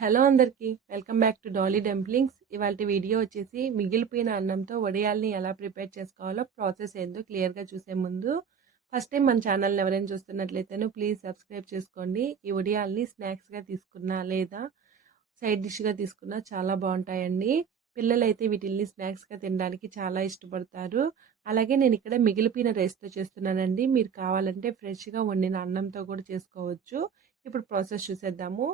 Hello అందరికీ welcome back to Dolly dumplings. ఇవాళ video వచ్చేసి మిగిలిపోయిన అన్నంతో వడియాల్ని ఎలా ప్రిపేర్ చేసుకోవాలో ప్రాసెస్ ఏందో క్లియర్గా చూసే ముందు ఫస్ట్ టైం మన ఛానల్ని ఎవరైనా చూస్తున్నట్లయితే ప్లీజ్ సబ్స్క్రైబ్ చేసుకోండి. ఈ వడియాల్ని స్నాక్స్గా తీసుకున్నా లేదా సైడ్ డిష్గా తీసుకున్నా చాలా బాగుంటాయండి. పిల్లలైతే వీటిల్ని స్నాక్స్గా తినడానికి చాలా ఇష్టపడతారు. అలాగే నేను ఇక్కడ మిగిలిపోయిన రైస్తో చేస్తున్నానండి. మీరు కావాలంటే ఫ్రెష్గా వండిన అన్నంతో కూడా చేసుకోవచ్చు. ఇప్పుడు ప్రాసెస్ చూసేద్దాము.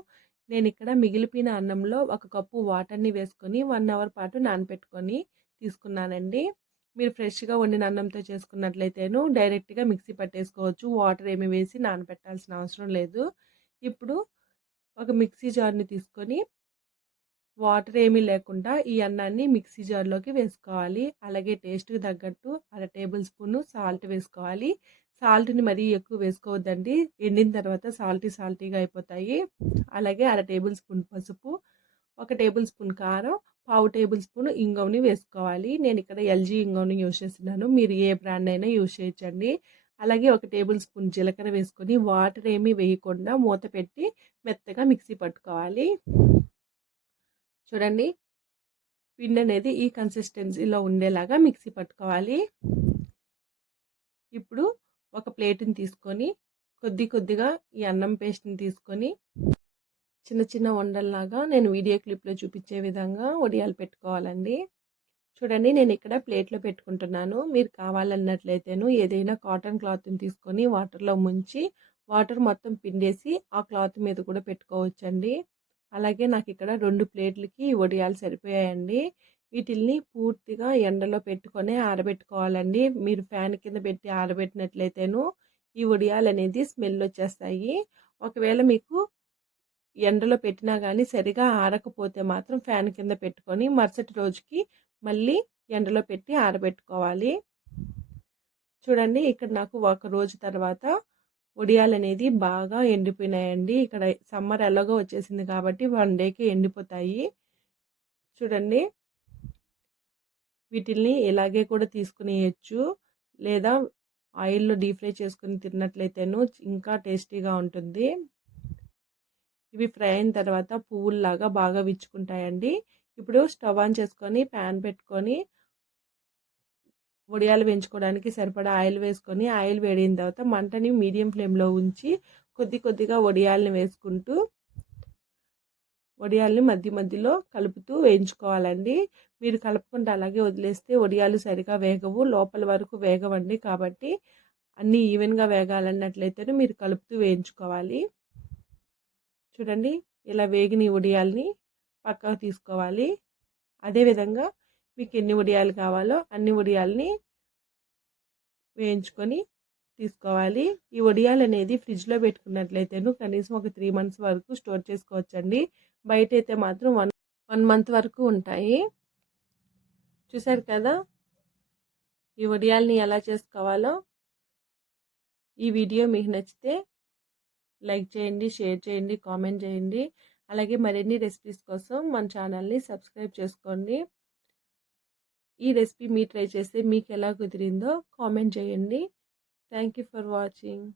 నేను ఇక్కడ మిగిలిపోయిన అన్నంలో 1 కప్పు వాటర్ని వేసుకొని 1 అవర్ పాటు నానపెట్టుకొని తీసుకున్నానండి. మీరు ఫ్రెష్గా వండిన అన్నంతో చేసుకున్నట్లయితేను డైరెక్ట్గా మిక్సీ పట్టేసుకోవచ్చు. వాటర్ ఏమి వేసి నానపెట్టాల్సిన అవసరం లేదు. ఇప్పుడు ఒక మిక్సీ జార్ని తీసుకొని వాటర్ ఏమీ లేకుండా ఈ అన్నాన్ని మిక్సీ జార్లోకి వేసుకోవాలి. అలాగే టేస్ట్కి తగ్గట్టు 1/2 టేబుల్ స్పూన్ సాల్ట్ వేసుకోవాలి. సాల్ట్ని మరీ ఎక్కువ వేసుకోవద్దండి, ఎండిన తర్వాత సాల్టీగా అయిపోతాయి. అలాగే 1/2 టేబుల్ స్పూన్ పసుపు, 1 టేబుల్ స్పూన్ కారం, 1/2 టేబుల్ స్పూన్ ఇంగువని వేసుకోవాలి. నేను ఇక్కడ ఎల్జీ ఇంగువని యూజ్ చేస్తున్నాను, మీరు ఏ బ్రాండ్ అయినా యూజ్ చేయొచ్చండి. అలాగే 1 టేబుల్ స్పూన్ జీలకర్ర వేసుకొని వాటర్ ఏమీ వేయకుండా మూత పెట్టి మెత్తగా మిక్సీ పట్టుకోవాలి. చూడండి, పిండి అనేది ఈ కన్సిస్టెన్సీలో ఉండేలాగా మిక్సీ పట్టుకోవాలి. ఇప్పుడు ఒక ప్లేట్ని తీసుకొని కొద్దిగా ఈ అన్నం పేస్ట్ని తీసుకొని చిన్న ఉండల్లాగా నేను వీడియో క్లిప్లో చూపించే విధంగా వడియాలు పెట్టుకోవాలండి. చూడండి, నేను ఇక్కడ ప్లేట్లో పెట్టుకుంటున్నాను. మీరు కావాలన్నట్లయితేను ఏదైనా కాటన్ క్లాత్ని తీసుకొని వాటర్లో ముంచి వాటర్ మొత్తం పిండేసి ఆ క్లాత్ మీద కూడా పెట్టుకోవచ్చండి. అలాగే నాకు ఇక్కడ 2 ప్లేట్లకి వడియాలు సరిపోయాయండి. వీటిల్ని పూర్తిగా ఎండలో పెట్టుకొని ఆరబెట్టుకోవాలండి. మీరు ఫ్యాన్ కింద పెట్టి ఆరబెట్టినట్లయితేను ఈ వడియాలు అనేది స్మెల్ వచ్చేస్తాయి. ఒకవేళ మీకు ఎండలో పెట్టినా కానీ సరిగా ఆరకపోతే మాత్రం ఫ్యాన్ కింద పెట్టుకొని మరుసటి రోజుకి మళ్ళీ ఎండలో పెట్టి ఆరబెట్టుకోవాలి. చూడండి, ఇక్కడ నాకు 1 రోజు తర్వాత వడియాలు అనేది బాగా ఎండిపోయినాయండి. ఇక్కడ సమ్మర్ ఎలాగో వచ్చేసింది కాబట్టి 1 డేకి ఎండిపోతాయి. చూడండి, వీటిల్ని ఇలాగే కూడా తీసుకునేయచ్చు, లేదా ఆయిల్లో డీప్ ఫ్రై చేసుకుని తిన్నట్లయితేను ఇంకా టేస్టీగా ఉంటుంది. ఇవి ఫ్రై అయిన తర్వాత పువ్వుల్లాగా బాగా విచ్చుకుంటాయండి. ఇప్పుడు స్టవ్ ఆన్ చేసుకొని ప్యాన్ పెట్టుకొని వడియాలు వేయించుకోవడానికి సరిపడా ఆయిల్ వేసుకొని ఆయిల్ వేడిన తర్వాత మంటని మీడియం ఫ్లేమ్లో ఉంచి కొద్దిగా వడియాలని వేసుకుంటూ వడియాల్ని మధ్యలో కలుపుతూ వేయించుకోవాలండి. మీరు కలుపుకుంటూ అలాగే వదిలేస్తే వడియాలు సరిగా వేగవు, లోపల వరకు వేగవండి. కాబట్టి అన్నీ ఈవెన్గా వేగాలన్నట్లయితే మీరు కలుపుతూ వేయించుకోవాలి. చూడండి, ఇలా వేగిన వడియాల్ని పక్కకు తీసుకోవాలి. అదేవిధంగా మీకు ఎన్ని వడియాలు కావాలో అన్ని వడియాల్ని వేయించుకొని తీసుకోవాలి. ఈ వడియాలు అనేది ఫ్రిడ్జ్లో పెట్టుకున్నట్లయితేను కనీసం ఒక 3 మంత్స్ వరకు స్టోర్ చేసుకోవచ్చండి. బయట అయితే మాత్రం 1 మంత్ వరకు ఉంటాయి. చూసారు కదా ఈ వడియాల్ని ఎలా చేసుకోవాలో. ఈ వీడియో మీకు నచ్చితే లైక్ చేయండి, షేర్ చేయండి, కామెంట్ చేయండి. అలాగే మరిన్ని రెసిపీస్ కోసం మన ఛానల్ని సబ్స్క్రైబ్ చేసుకోండి. ఈ రెసిపీ మీరు ట్రై చేస్తే మీకు ఎలా కుదిరిందో కామెంట్ చేయండి. Thank you for watching.